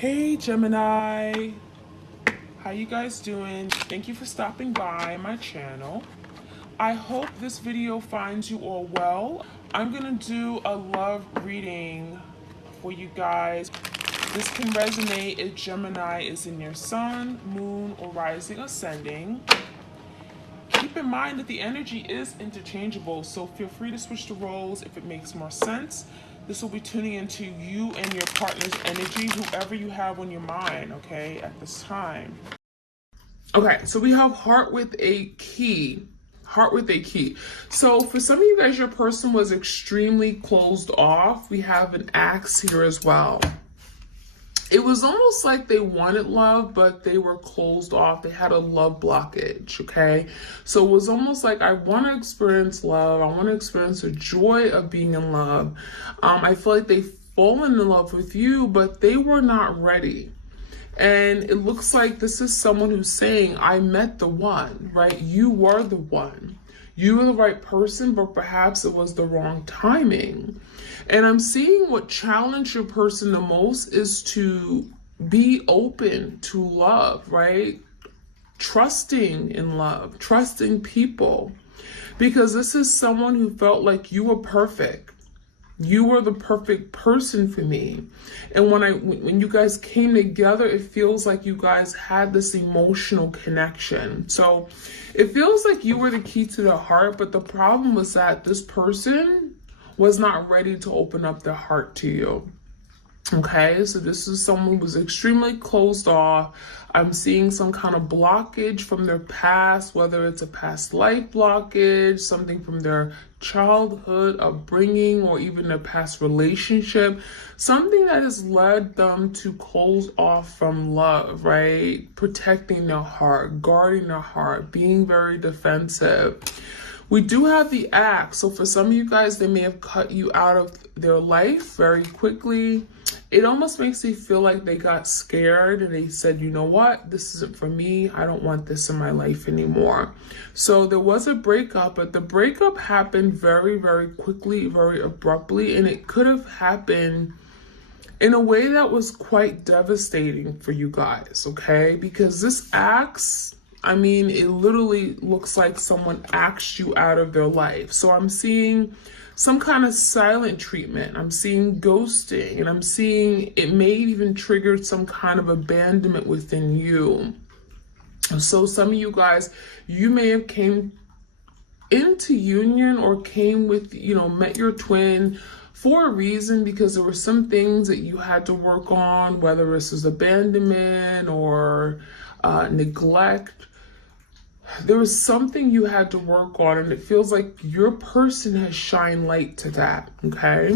Hey Gemini, how you guys doing? Thank you for stopping by my channel. I hope this video finds you all well. I'm gonna do a love reading for you guys. This can resonate if Gemini is in your sun, moon, or rising ascending. Keep in mind that the energy is interchangeable, so feel free to switch the roles if it makes more sense. This will be tuning into you and your partner's energy, whoever you have on your mind, okay, at this time. Okay, so we have heart with a key. Heart with a key. So for some of you guys, your person was extremely closed off. We have an axe here as well. It was almost like they wanted love, but they were closed off. They had a love blockage, okay? So it was almost like, I want to experience love. I want to experience the joy of being in love. I feel like they've fallen in love with you, but they were not ready. And it looks like this is someone who's saying, I met the one, right? You were the one. You were the right person, but perhaps it was the wrong timing. And I'm seeing what challenged your person the most is to be open to love, right? Trusting in love, trusting people. Because this is someone who felt like you were perfect. You were the perfect person for me. And when you guys came together, it feels like you guys had this emotional connection. So it feels like you were the key to the heart, but the problem was that this person was not ready to open up their heart to you. Okay, so this is someone who was extremely closed off. I'm seeing some kind of blockage from their past, whether it's a past life blockage, something from their childhood upbringing, or even their past relationship, something that has led them to close off from love, right? Protecting their heart, guarding their heart, being very defensive. We do have the axe. So for some of you guys, they may have cut you out of their life very quickly. It almost makes me feel like they got scared and they said, you know what, this isn't for me. I don't want this in my life anymore. So there was a breakup, but the breakup happened very, very quickly, very abruptly. And it could have happened in a way that was quite devastating for you guys, okay? Because this axe, I mean, it literally looks like someone axed you out of their life. So I'm seeing some kind of silent treatment. I'm seeing ghosting, and I'm seeing it may even trigger some kind of abandonment within you. So some of you guys, you may have came into union or came with, met your twin for a reason, because there were some things that you had to work on, whether this was abandonment or neglect. There was something you had to work on, and it feels like your person has shined light to that, okay?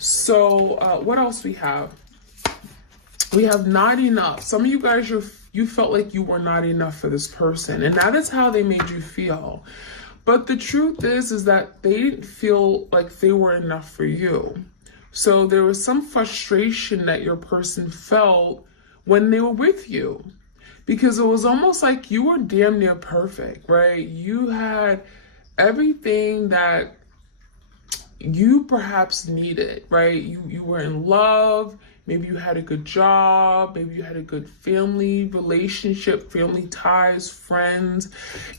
So what else we have? We have not enough. Some of you guys, you felt like you were not enough for this person, and that is how they made you feel. But the truth is that they didn't feel like they were enough for you. So there was some frustration that your person felt when they were with you. Because it was almost like you were damn near perfect, right? You had everything that you perhaps needed, right? You were in love. Maybe you had a good job. Maybe you had a good family relationship, family ties, friends.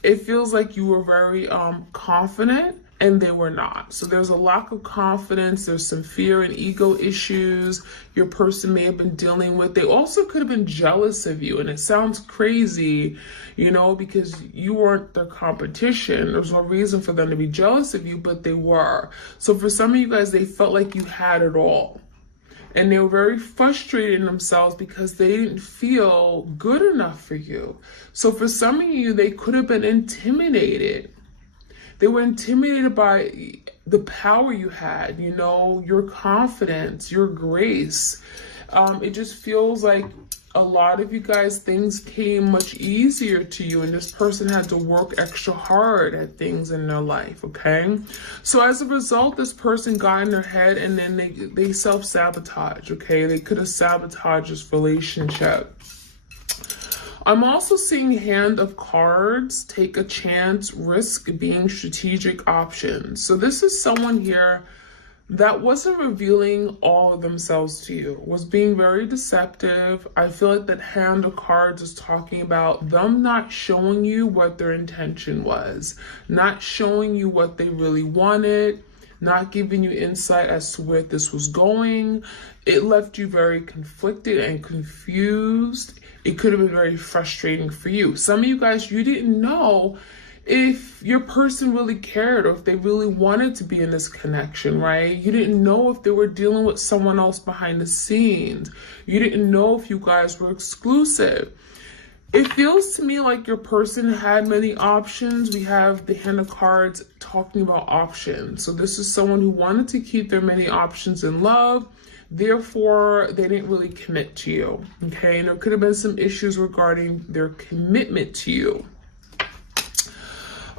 It feels like you were very confident, and they were not. So there's a lack of confidence. There's some fear and ego issues your person may have been dealing with. They also could have been jealous of you. And it sounds crazy, because you weren't their competition. There's no reason for them to be jealous of you, but they were. So for some of you guys, they felt like you had it all. And they were very frustrated in themselves because they didn't feel good enough for you. So for some of you, they could have been intimidated. They were intimidated by the power you had, your confidence, your grace. It just feels like a lot of you guys, things came much easier to you, and this person had to work extra hard at things in their life, okay? So as a result, this person got in their head, and then they self-sabotage, okay? They could have sabotaged this relationship. I'm also seeing hand of cards, take a chance, risk, being strategic options. So this is someone here that wasn't revealing all of themselves to you, was being very deceptive. I feel like that hand of cards is talking about them not showing you what their intention was, not showing you what they really wanted, not giving you insight as to where this was going. It left you very conflicted and confused. It could have been very frustrating for you. Some of you guys, you didn't know if your person really cared or if they really wanted to be in this connection, right? You didn't know if they were dealing with someone else behind the scenes. You didn't know if you guys were exclusive. It feels to me like your person had many options. We have the hand of cards talking about options. So this is someone who wanted to keep their many options in love. Therefore, they didn't really commit to you, okay? And there could have been some issues regarding their commitment to you.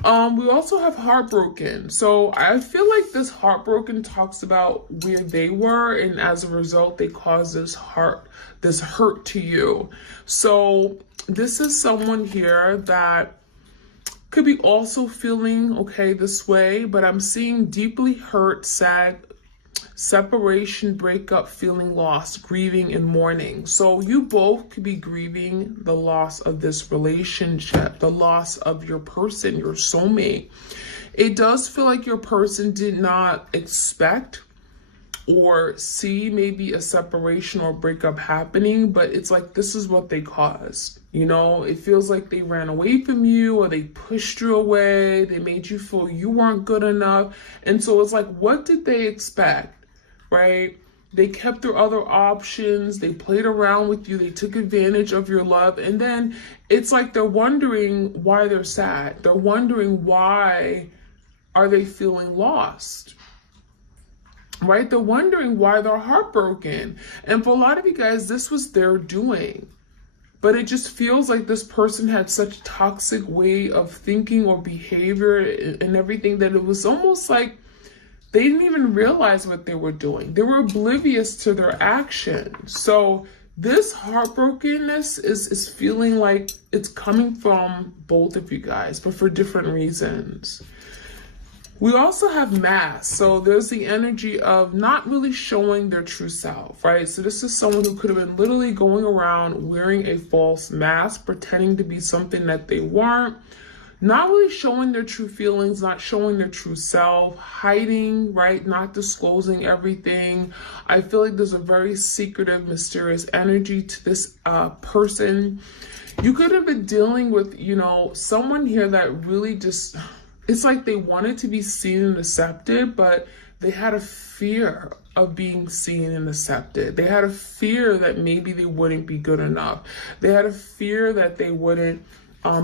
We also have heartbroken. So I feel like this heartbroken talks about where they were, and as a result, they caused this hurt to you. So this is someone here that could be also feeling okay this way, but I'm seeing deeply hurt, sad, separation, breakup, feeling lost, grieving, and mourning. So you both could be grieving the loss of this relationship, the loss of your person, your soulmate. It does feel like your person did not expect or see maybe a separation or breakup happening, but it's like this is what they caused. You know, it feels like they ran away from you or they pushed you away. They made you feel you weren't good enough. And so it's like, what did they expect? Right? They kept their other options. They played around with you. They took advantage of your love. And then it's like they're wondering why they're sad. They're wondering why are they feeling lost, right? They're wondering why they're heartbroken. And for a lot of you guys, this was their doing. But it just feels like this person had such a toxic way of thinking or behavior and everything that it was almost like they didn't even realize what they were doing. They were oblivious to their actions. So this heartbrokenness is feeling like it's coming from both of you guys, but for different reasons. We also have masks. So there's the energy of not really showing their true self, right? So this is someone who could have been literally going around wearing a false mask, pretending to be something that they weren't. Not really showing their true feelings, not showing their true self, hiding, right? Not disclosing everything. I feel like there's a very secretive, mysterious energy to this person. You could have been dealing with, you know, someone here that really just, it's like they wanted to be seen and accepted, but they had a fear of being seen and accepted. They had a fear that maybe they wouldn't be good enough. They had a fear that they wouldn't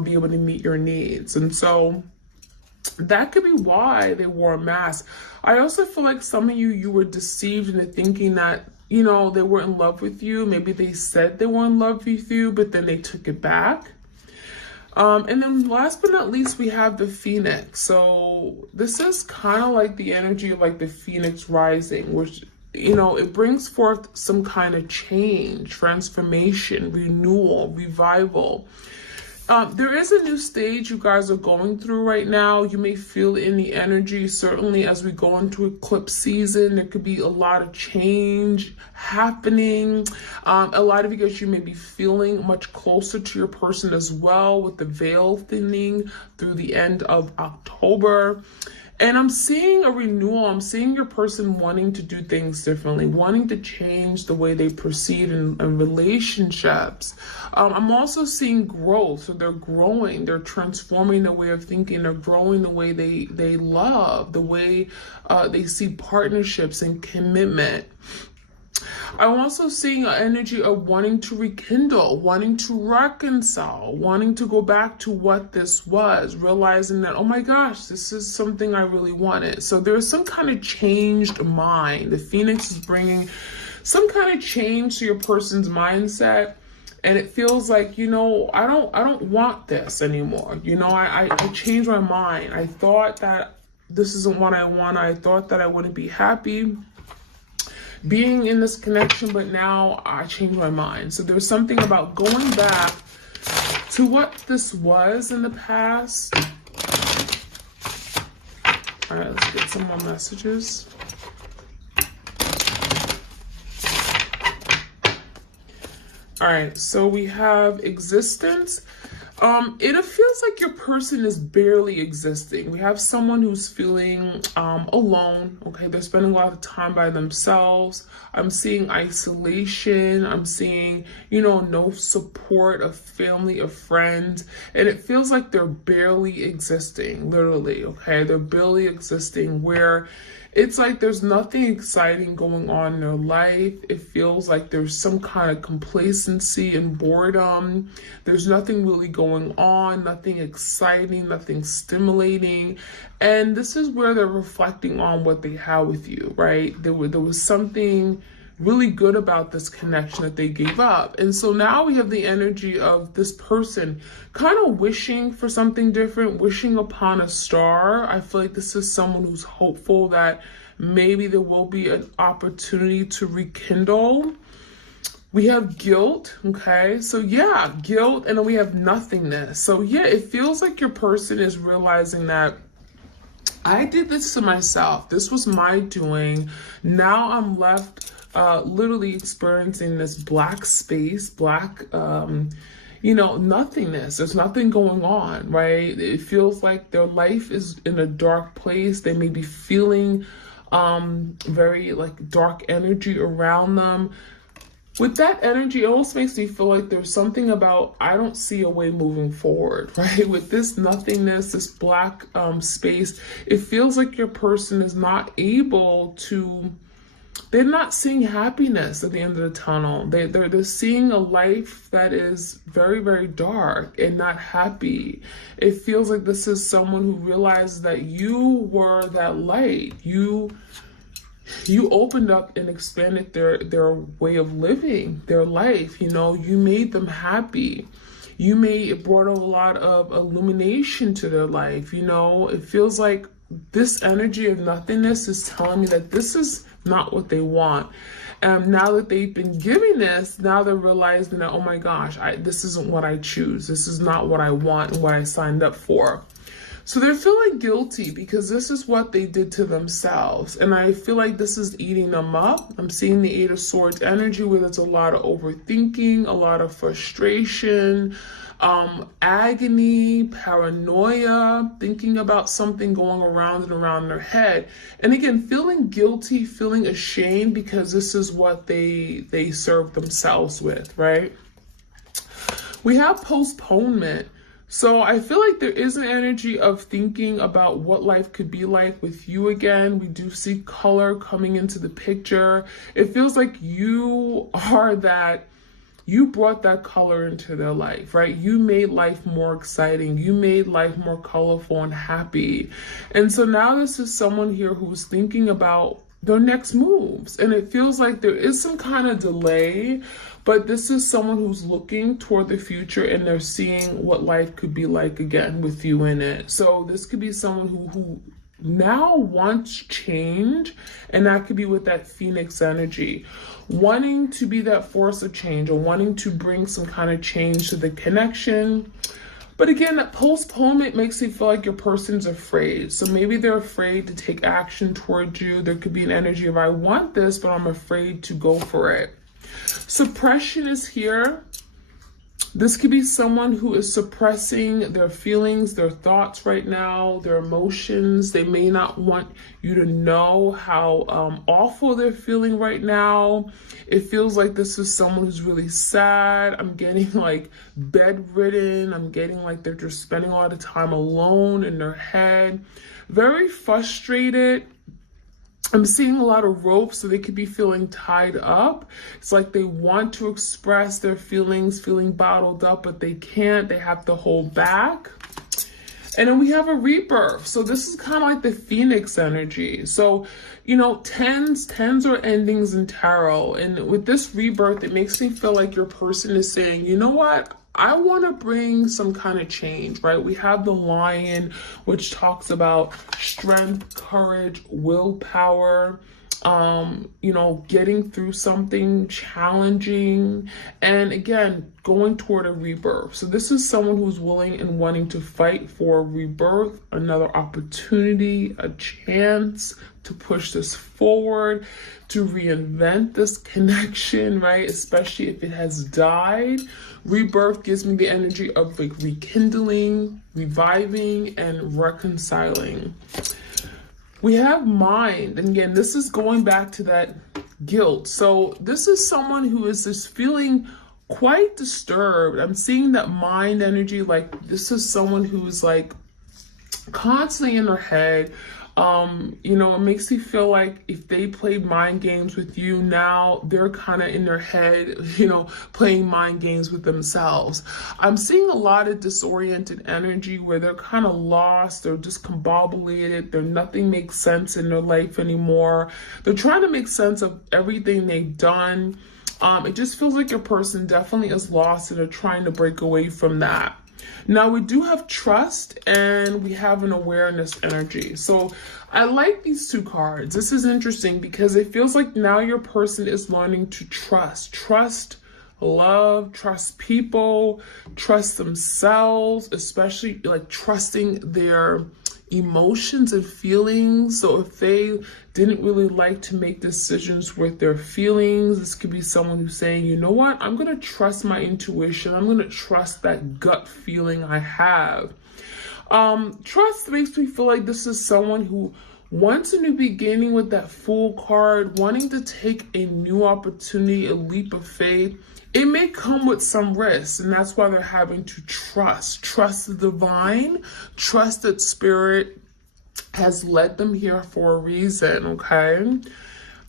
be able to meet your needs. And so that could be why they wore a mask. I also feel like some of you were deceived into thinking that, you know, they were in love with you. Maybe they said they were in love with you, but then they took it back. And then last but not least, we have the Phoenix. So this is kind of like the energy of like the Phoenix rising, which, you know, it brings forth some kind of change, transformation, renewal, revival. There is a new stage you guys are going through right now. You may feel in the energy, certainly as we go into eclipse season, there could be a lot of change happening. A lot of you guys, you may be feeling much closer to your person as well with the veil thinning through the end of October. And I'm seeing a renewal. I'm seeing your person wanting to do things differently, wanting to change the way they proceed in relationships. I'm also seeing growth. So they're growing. They're transforming their way of thinking. They're growing the way they love, the way they see partnerships and commitment. I'm also seeing an energy of wanting to rekindle, wanting to reconcile, wanting to go back to what this was, realizing that, oh my gosh, this is something I really wanted. So there's some kind of changed mind. The Phoenix is bringing some kind of change to your person's mindset. And it feels like, you know, I don't want this anymore. You know, I changed my mind. I thought that this isn't what I want. I thought that I wouldn't be happy being in this connection, but now I changed my mind. So there's something about going back to what this was in the past. All right, let's get some more messages. All right, so we have existence. It feels like your person is barely existing. We have someone who's feeling alone. Okay, they're spending a lot of time by themselves. I'm seeing isolation. I'm seeing, no support of family, of friends, and it feels like they're barely existing. Literally, okay, they're barely existing. Where it's like there's nothing exciting going on in their life. It feels like there's some kind of complacency and boredom. There's nothing really going on, nothing exciting, nothing stimulating. And this is where they're reflecting on what they had with you, right? There was something really good about this connection that they gave up. And so now we have the energy of this person kind of wishing for something different, wishing upon a star. I feel like this is someone who's hopeful that maybe there will be an opportunity to rekindle. We have guilt, okay? So yeah, guilt, and then we have nothingness. So yeah, it feels like your person is realizing that I did this to myself. This was my doing. Now I'm left literally experiencing this black space, nothingness. There's nothing going on, right? It feels like their life is in a dark place. They may be feeling very like dark energy around them. With that energy, it almost makes me feel like there's something about, I don't see a way moving forward, right? With this nothingness, this black space, it feels like your person is not able to, they're not seeing happiness at the end of the tunnel. They're seeing a life that is very, very dark and not happy. It feels like this is someone who realizes that you were that light. You opened up and expanded their way of living, their life. You made them happy. It brought a lot of illumination to their life. It feels like this energy of nothingness is telling me that this is not what they want. And now that they've been giving this, now they're realizing that, oh my gosh, this isn't what I choose. This is not what I want and what I signed up for. So they're feeling guilty because this is what they did to themselves. And I feel like this is eating them up. I'm seeing the Eight of Swords energy where there's a lot of overthinking, a lot of frustration, agony, paranoia, thinking about something going around and around their head. And again, feeling guilty, feeling ashamed because this is what they served themselves with, right? We have postponement. So I feel like there is an energy of thinking about what life could be like with you again. We do see color coming into the picture. It feels like you brought that color into their life, right? You made life more exciting. You made life more colorful and happy. And so now this is someone here who's thinking about their next moves. And it feels like there is some kind of delay, but this is someone who's looking toward the future and they're seeing what life could be like again with you in it. So this could be someone who now wants change, and that could be with that Phoenix energy, wanting to be that force of change or wanting to bring some kind of change to the connection. But again, that postponement makes me feel like your person's afraid. So maybe they're afraid to take action towards you. There could be an energy of, I want this, but I'm afraid to go for it. Suppression is here. This could be someone who is suppressing their feelings, their thoughts right now, their emotions. They may not want you to know how awful they're feeling right now. It feels like this is someone who's really sad. I'm getting like bedridden. I'm getting like they're just spending a lot of time alone in their head. Very frustrated. I'm seeing a lot of rope, so they could be feeling tied up. It's like they want to express their feelings, feeling bottled up, but they can't. They have to hold back. And then we have a rebirth. So this is kind of like the Phoenix energy. So, tens are endings in tarot. And with this rebirth, it makes me feel like your person is saying, you know what? I want to bring some kind of change, right? We have the Lion, which talks about strength, courage, willpower. you know, getting through something challenging, and again, going toward a rebirth. So this is someone who's willing and wanting to fight for a rebirth, another opportunity, a chance to push this forward, to reinvent this connection, right? Especially if it has died. Rebirth gives me the energy of like rekindling, reviving, and reconciling. We have mind, and again, this is going back to that guilt. So this is someone who is just feeling quite disturbed. I'm seeing that mind energy, like this is someone who's like constantly in their head. You know, it makes me feel like if they played mind games with you, now they're kind of in their head, you know, playing mind games with themselves. I'm seeing a lot of disoriented energy where they're kind of lost, they're discombobulated, nothing makes sense in their life anymore. They're trying to make sense of everything they've done. It just feels like your person definitely is lost and they're trying to break away from that. Now we do have trust and we have an awareness energy. So I like these two cards. This is interesting because it feels like now your person is learning to trust love, trust people, trust themselves, especially like trusting their emotions and feelings. So if they didn't really like to make decisions with their feelings, this could be someone who's saying, you know what, I'm going to trust my intuition. I'm going to trust that gut feeling I have. Trust makes me feel like this is someone who wants a new beginning with that Fool card, wanting to take a new opportunity, a leap of faith. It may come with some risks, and that's why they're having to trust the divine, trust that spirit has led them here for a reason, okay?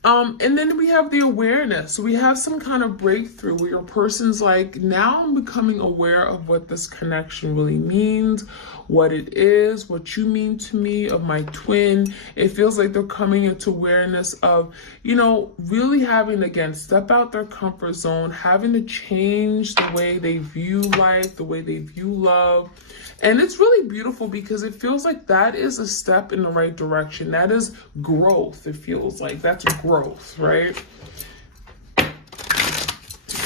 And then we have the awareness. So we have some kind of breakthrough where your person's like, now I'm becoming aware of what this connection really means, what it is, what you mean to me, of my twin. It feels like they're coming into awareness of, you know, really having to, again, step out their comfort zone, having to change the way they view life, the way they view love. And it's really beautiful because it feels like that is a step in the right direction. That is growth. It feels like that's growth, right?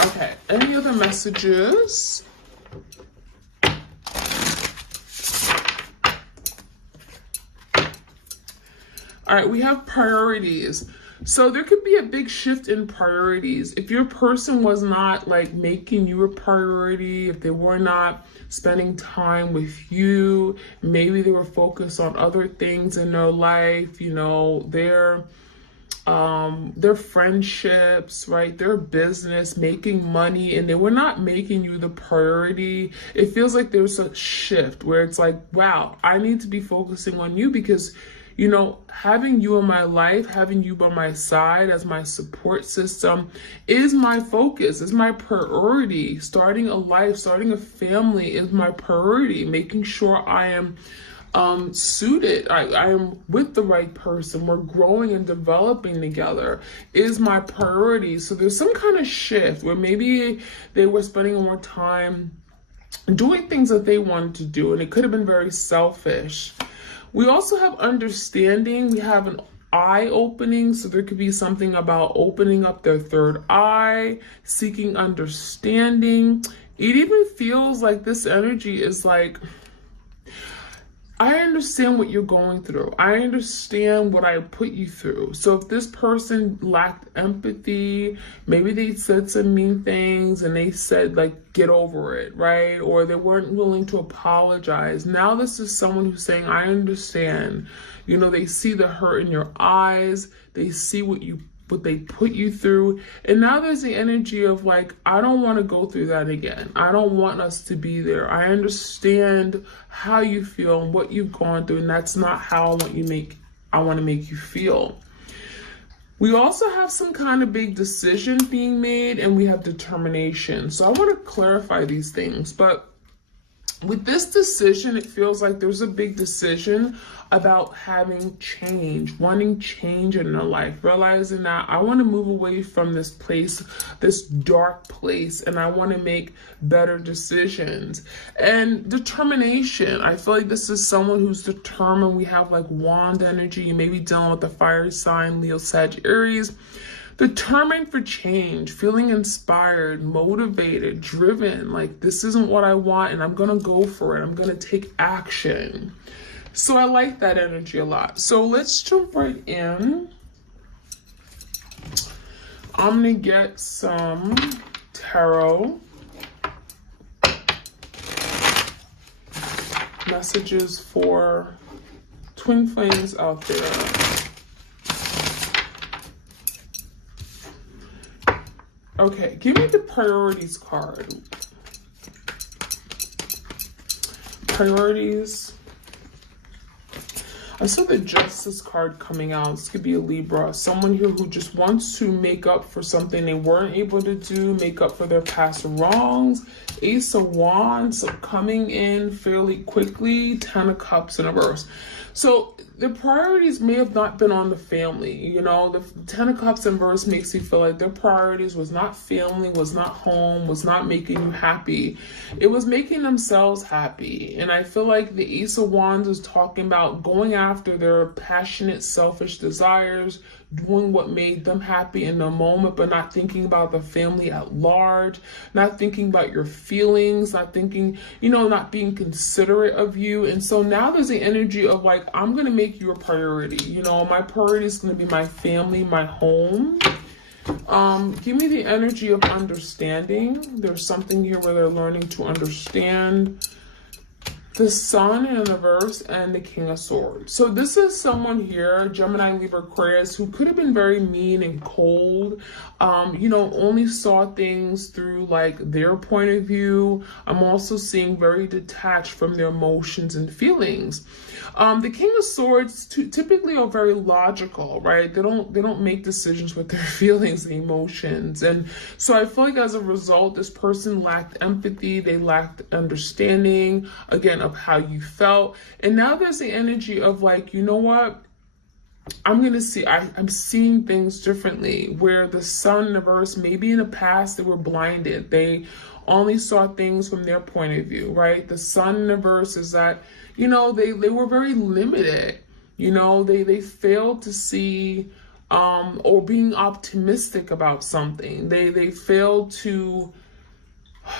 Okay, any other messages? All right, we have priorities. So there could be a big shift in priorities. If your person was not like making you a priority, if they were not spending time with you, maybe they were focused on other things in their life, you know, their friendships, right? Their business, making money, and they were not making you the priority. It feels like there's a shift where it's like, wow, I need to be focusing on you because, you know, having you in my life, having you by my side as my support system is my focus, is my priority. Starting a life, starting a family is my priority. Making sure I am suited, I am with the right person, we're growing and developing together is my priority. So there's some kind of shift where maybe they were spending more time doing things that they wanted to do, and it could have been very selfish. We also have understanding. We have an eye opening. So there could be something about opening up their third eye, seeking understanding. It even feels like this energy is like, I understand what you're going through. I understand what I put you through. So if this person lacked empathy, maybe they said some mean things and they said like, get over it, right? Or they weren't willing to apologize. Now this is someone who's saying, I understand. You know, they see the hurt in your eyes. They see what they put you through. And now there's the energy of like, I don't want to go through that again. I don't want us to be there. I understand how you feel and what you've gone through, and that's not how I want to make you feel. We also have some kind of big decision being made, and we have determination. So I want to clarify these things, but With this decision, it feels like there's a big decision about having change, wanting change in their life, realizing that I want to move away from this place, this dark place, and I want to make better decisions. And determination, I feel like this is someone who's determined. We have like wand energy. You may be dealing with the fire sign, Leo, Sag, Aries. Determined for change, feeling inspired, motivated, driven, like this isn't what I want and I'm gonna go for it. I'm gonna take action. So I like that energy a lot. So let's jump right in. I'm gonna get some tarot messages for twin flames out there. Okay, give me the priorities card. Priorities. I saw the Justice card coming out. This could be a Libra. Someone here who just wants to make up for something they weren't able to do, make up for their past wrongs. Ace of Wands coming in fairly quickly. 10 of Cups in reverse. So the priorities may have not been on the family. You know, the 10 of Cups in reverse makes you feel like their priorities was not family, was not home, was not making you happy. It was making themselves happy. And I feel like the Ace of Wands is talking about going after their passionate, selfish desires, doing what made them happy in the moment, but not thinking about the family at large, not thinking about your feelings, not thinking, you know, not being considerate of you. And so now there's the energy of like, I'm going to make you a priority. You know, my priority is going to be my family, my home. Give me the energy of understanding. There's something here where they're learning to understand. The Sun in the reverse and the King of Swords. So this is someone here, Gemini, Libra, Aquarius, who could have been very mean and cold, you know, only saw things through like their point of view. I'm also seeing very detached from their emotions and feelings. The King of Swords typically are very logical, right? They don't make decisions with their feelings and emotions. And so I feel like as a result, this person lacked empathy. They lacked understanding, again, of how you felt. And now there's the energy of like, you know what? I'm seeing things differently, where the Sun in the reverse, maybe in the past they were blinded. They only saw things from their point of view, right? The Sun in the reverse is that, you know, they were very limited. You know, they failed to see or being optimistic about something. They failed to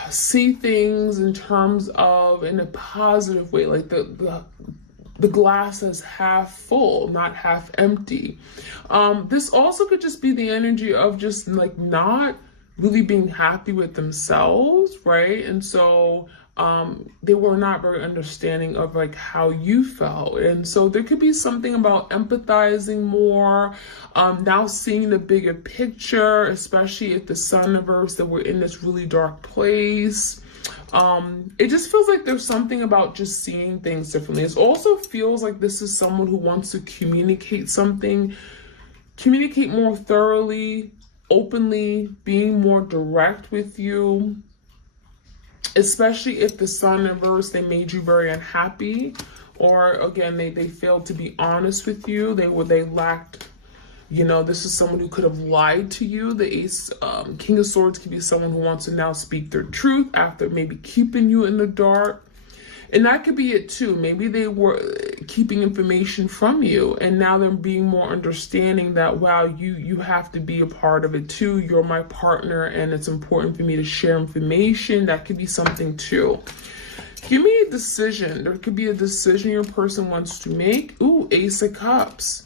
see things in terms of in a positive way, like the glass is half full, not half empty. This also could just be the energy of just like not really being happy with themselves, right? And so they were not very understanding of like how you felt. And so there could be something about empathizing more, now seeing the bigger picture, especially if the Sun reverse that we're in this really dark place. It just feels like there's something about just seeing things differently. It also feels like this is someone who wants to communicate something, communicate more thoroughly, openly, being more direct with you. Especially if the Sun reverse, they made you very unhappy, or again, they failed to be honest with you. They lacked, you know, this is someone who could have lied to you. The King of Swords could be someone who wants to now speak their truth after maybe keeping you in the dark. And that could be it too. Maybe they were keeping information from you, and now they're being more understanding that, wow, you have to be a part of it too. You're my partner, and it's important for me to share information. That could be something too. Give me a decision. There could be a decision your person wants to make. Ooh, Ace of Cups.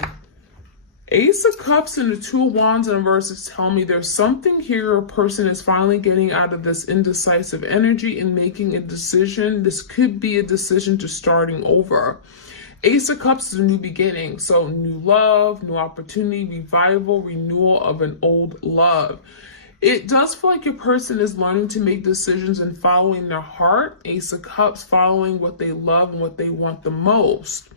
Ace of Cups and the Two of Wands in reverse tell me there's something here a person is finally getting out of this indecisive energy and making a decision. This could be a decision to starting over. Ace of Cups is a new beginning. So new love, new opportunity, revival, renewal of an old love. It does feel like your person is learning to make decisions and following their heart. Ace of Cups, following what they love and what they want the most.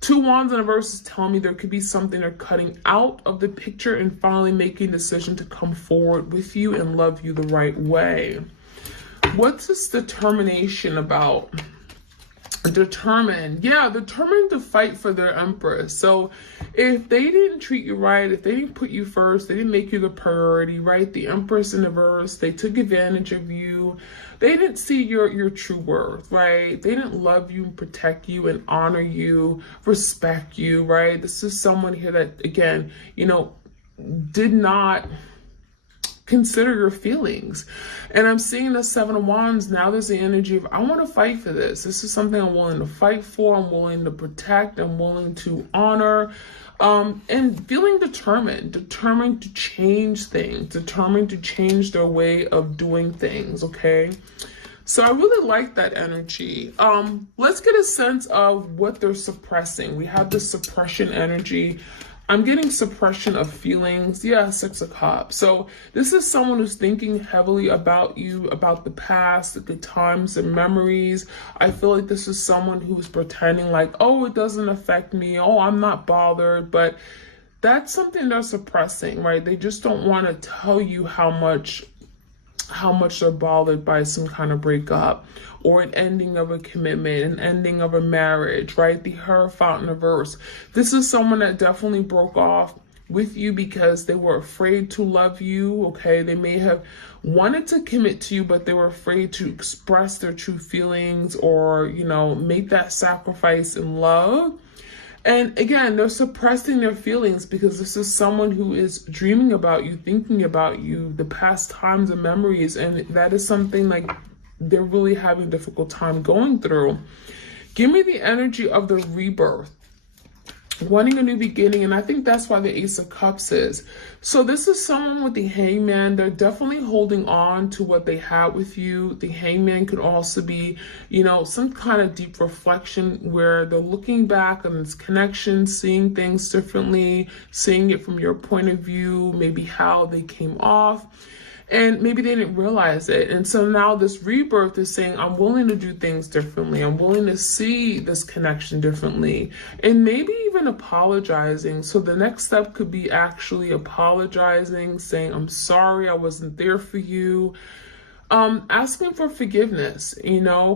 Two Wands in reverse tell me there could be something they're cutting out of the picture and finally making a decision to come forward with you and love you the right way. What's this determination about? Determined. Yeah, determined to fight for their empress. So if they didn't treat you right, if they didn't put you first, they didn't make you the priority, right? The empress in the verse, they took advantage of you. They didn't see your true worth, right? They didn't love you and protect you and honor you, respect you, right? This is someone here that, again, did not consider your feelings. And I'm seeing the Seven of Wands. Now there's the energy of, I want to fight for this. This is something I'm willing to fight for. I'm willing to protect. I'm willing to honor. And feeling determined to change things, determined to change their way of doing things, okay? So I really like that energy. Let's get a sense of what they're suppressing. We have the suppression energy. I'm getting suppression of feelings. Yeah, Six of Cups. So this is someone who's thinking heavily about you, about the past, the good times and memories. I feel like this is someone who's pretending like, oh, it doesn't affect me. Oh, I'm not bothered. But that's something they're suppressing, right? They just don't want to tell you how much they're bothered by some kind of breakup or an ending of a commitment, an ending of a marriage, right? The Hierophant in reverse. This is someone that definitely broke off with you because they were afraid to love you, okay? They may have wanted to commit to you, but they were afraid to express their true feelings or, make that sacrifice in love. And again, they're suppressing their feelings because this is someone who is dreaming about you, thinking about you, the past times and memories. And that is something like they're really having a difficult time going through. Give me the energy of the rebirth, wanting a new beginning. And I think that's why the Ace of Cups is. So this is someone with the Hangman. They're definitely holding on to what they had with you. The Hangman could also be, some kind of deep reflection where they're looking back on this connection, seeing things differently, seeing it from your point of view, maybe how they came off. And maybe they didn't realize it. And so now this rebirth is saying, I'm willing to do things differently. I'm willing to see this connection differently. And maybe even apologizing. So the next step could be actually apologizing, saying, I'm sorry, I wasn't there for you. Asking for forgiveness,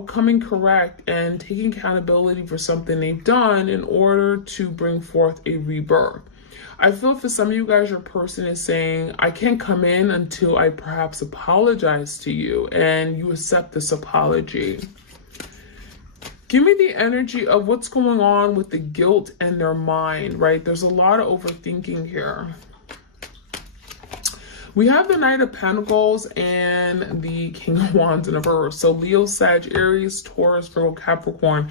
coming correct and taking accountability for something they've done in order to bring forth a rebirth. I feel for some of you guys, your person is saying, I can't come in until I perhaps apologize to you and you accept this apology. Give me the energy of what's going on with the guilt and their mind, right? There's a lot of overthinking here. We have the Knight of Pentacles and the King of Wands in reverse. So Leo, Sag, Aries, Taurus, Virgo, Capricorn.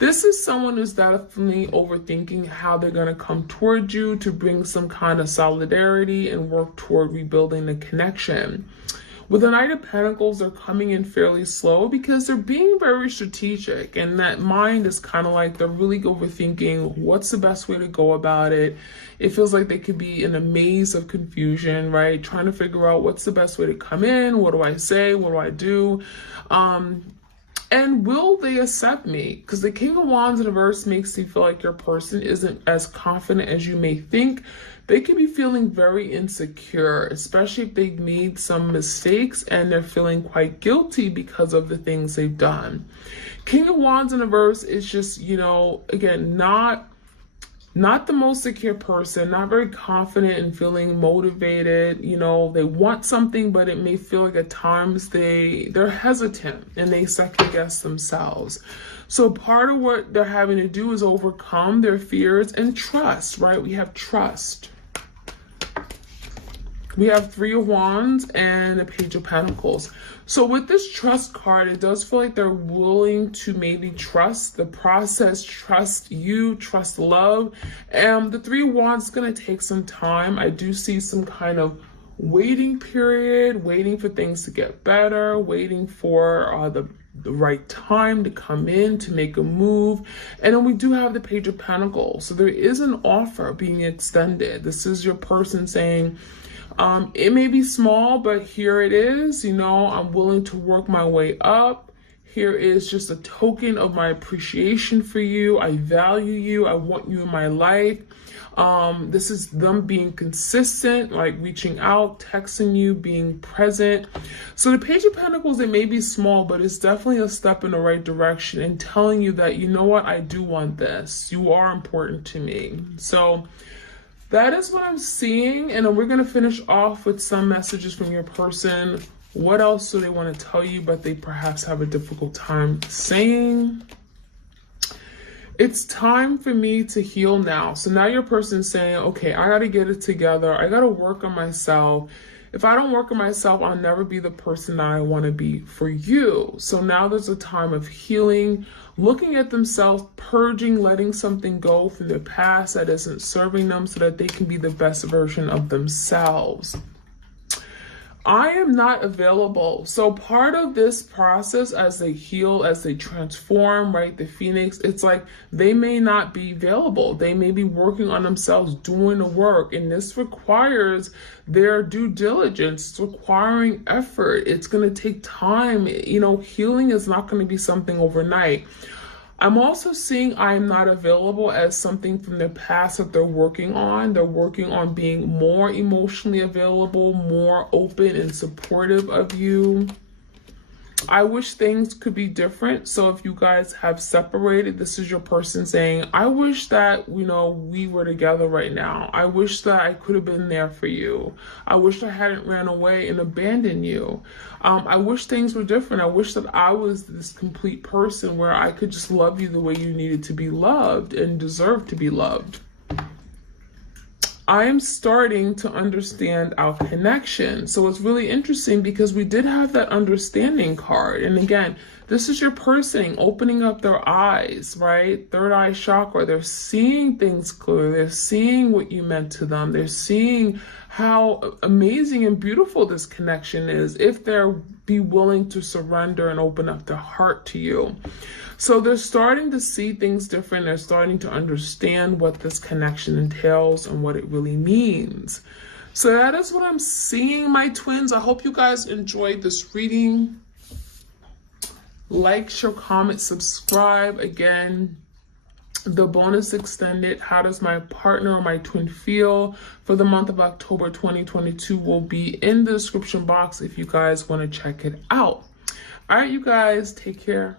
This is someone who's definitely overthinking how they're going to come towards you to bring some kind of solidarity and work toward rebuilding the connection. With the Knight of Pentacles, they're coming in fairly slow because they're being very strategic, and that mind is kind of like they're really overthinking what's the best way to go about it. It feels like they could be in a maze of confusion, right? Trying to figure out what's the best way to come in. What do I say? What do I do? And will they accept me? Because the King of Wands in reverse makes you feel like your person isn't as confident as you may think. They can be feeling very insecure, especially if they've made some mistakes and they're feeling quite guilty because of the things they've done. King of Wands in reverse is just, again, not the most secure person, not very confident and feeling motivated. They want something, but it may feel like at times they're hesitant and they second guess themselves. So part of what they're having to do is overcome their fears and trust, right? We have trust. We have Three of Wands and a Page of Pentacles. So with this trust card, it does feel like they're willing to maybe trust the process, trust you, trust love. And the Three of Wands is going to take some time. I do see some kind of waiting period, waiting for things to get better, waiting for the right time to come in, to make a move. And then we do have the Page of Pentacles. So there is an offer being extended. This is your person saying, it may be small, but here it is. I'm willing to work my way up. Here is just a token of my appreciation for you. I value you. I want you in my life. This is them being consistent, like reaching out, texting you, being present. So the Page of Pentacles, it may be small, but it's definitely a step in the right direction and telling you that, you know what, I do want this. You are important to me. So that is what I'm seeing. And then we're going to finish off with some messages from your person. What else do they want to tell you, but they perhaps have a difficult time saying? It's time for me to heal now. So now your person's saying, okay, I got to get it together. I got to work on myself. If I don't work on myself, I'll never be the person that I want to be for you. So now there's a time of healing, looking at themselves, purging, letting something go from their past that isn't serving them so that they can be the best version of themselves. I am not available. So part of this process, as they heal, as they transform, right, the Phoenix, it's like they may not be available. They may be working on themselves, doing the work. And this requires their due diligence. It's requiring effort. It's going to take time. You know, healing is not going to be something overnight. I'm also seeing I am not available as something from their past that they're working on. They're working on being more emotionally available, more open and supportive of you. I wish things could be different. So if you guys have separated, this is your person saying, I wish that, you know, we were together right now. I wish that I could have been there for you. I wish I hadn't ran away and abandoned you. I wish things were different. I wish that I was this complete person where I could just love you the way you needed to be loved and deserve to be loved. I am starting to understand our connection. So it's really interesting because we did have that understanding card. And again, this is your person opening up their eyes, right? Third eye chakra. They're seeing things clearly. They're seeing what you meant to them. They're seeing how amazing and beautiful this connection is if they're be willing to surrender and open up their heart to you. So they're starting to see things different. They're starting to understand what this connection entails and what it really means. So that is what I'm seeing, my twins. I hope you guys enjoyed this reading. Like, share, comment, subscribe. Again, the bonus extended, how does my partner or my twin feel, for the month of October 2022 will be in the description box if you guys want to check it out. All right, you guys, take care.